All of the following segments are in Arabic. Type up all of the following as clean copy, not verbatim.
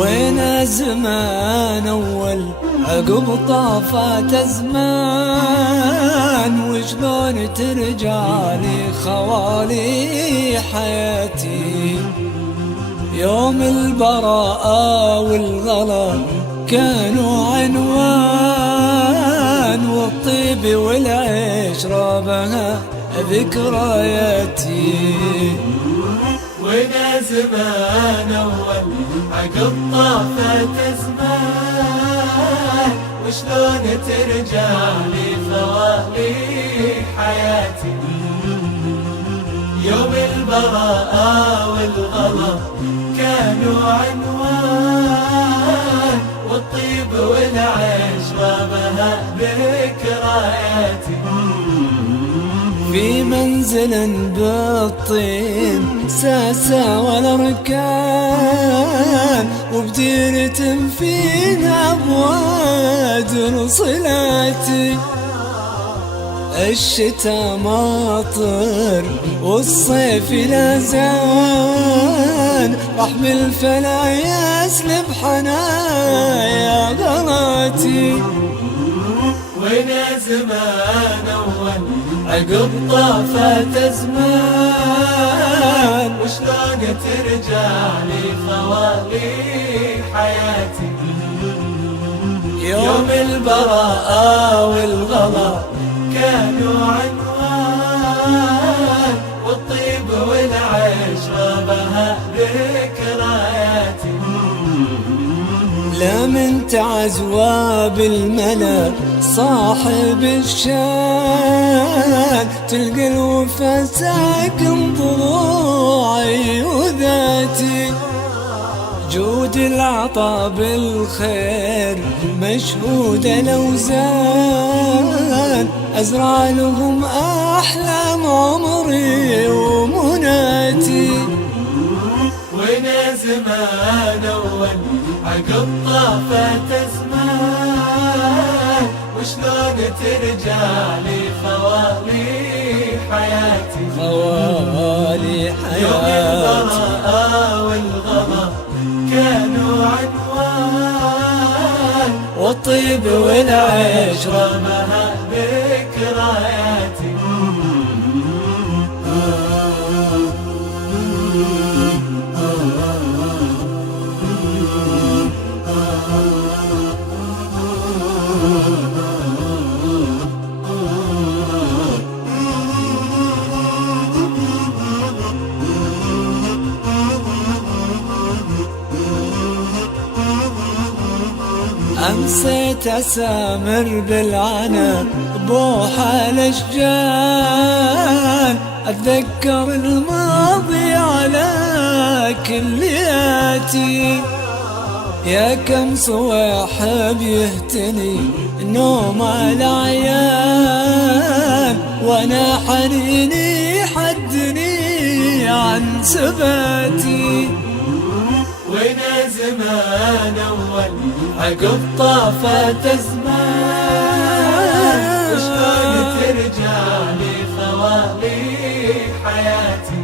وين زمان أول عقب طافت أزمان، وشلون ترجع لي خوالي حياتي. يوم البراءة والغلا كانوا عنوان، والطيب والعشرة بها ذكرياتي. وين زمان أول عقب طافت أزمان، وشلون ترجع لي خوالي حياتي. يوم البراءة والغلا كانوا عنوان، والطيب والعشرة بها ذكرياتي. في منزل بالطين ساسة والأركان، وبديرة فينا أبواد صلاتي. الشتا ماطر والصيف لا زال، واحمل فلا يسلب حنايا غلاتي. وين زمان أول عقب طافت أزمان، وشلون ترجع لي خوالي حياتي. يوم البراءة والغلا كانوا عنوان، والطيب والعشرة بها ذكرياتي. لا من تعزوى بالملا صاحب الشان، تلقى الوفا ساكن ضلوعي وذاتي. جود العطا بالخير مشهود الأوزان، أزرع لهم أحلام عمري ومناتي. وين زمان أول عقب طافت أزمان، وشلون ترجع لي خوالي حياتي. خوالي حياتي. يوم البراءة والغلا كانوا عنوان، والطيب والعشرة بها ذكرياتي. أمسيت أسامر بالعنا بوح الأشجان، أتذكر الماضي على كلياتي. يا كم صواحب يهتني نوم الأعيان، وأنا حنيني حدني عن سباتي. وين زمان أول عقب طافت أزمان، وشلون ترجع لي خوالي حياتي.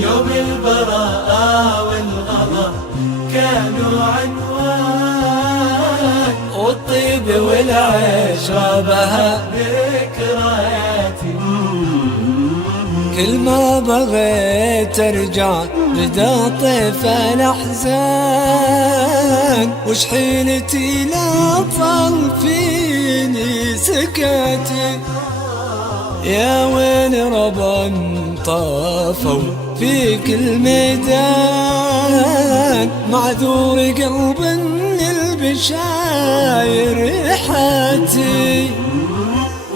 يوم البراءة والغلا كانوا عنوان، والطيب والعشرة بها ذكرياتي. كل ما بغيت ارجع بدا طيف الاحزان، وش حيلتي لا طال فيني سكاتي. يا وين ربا طافوا في كل ميدان، معذور قلب البشاير حاتي.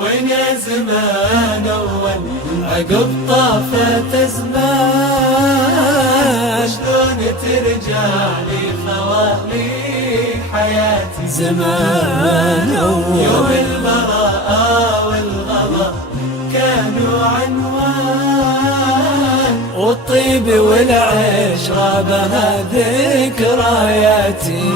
وين زمان أول عقب طافت أزمان، شلون ترجع لي خوالي حياتي. زمان أول يوم البراءة والغلا كانوا عنوان، والطيب والعشرة بها ذكرياتي.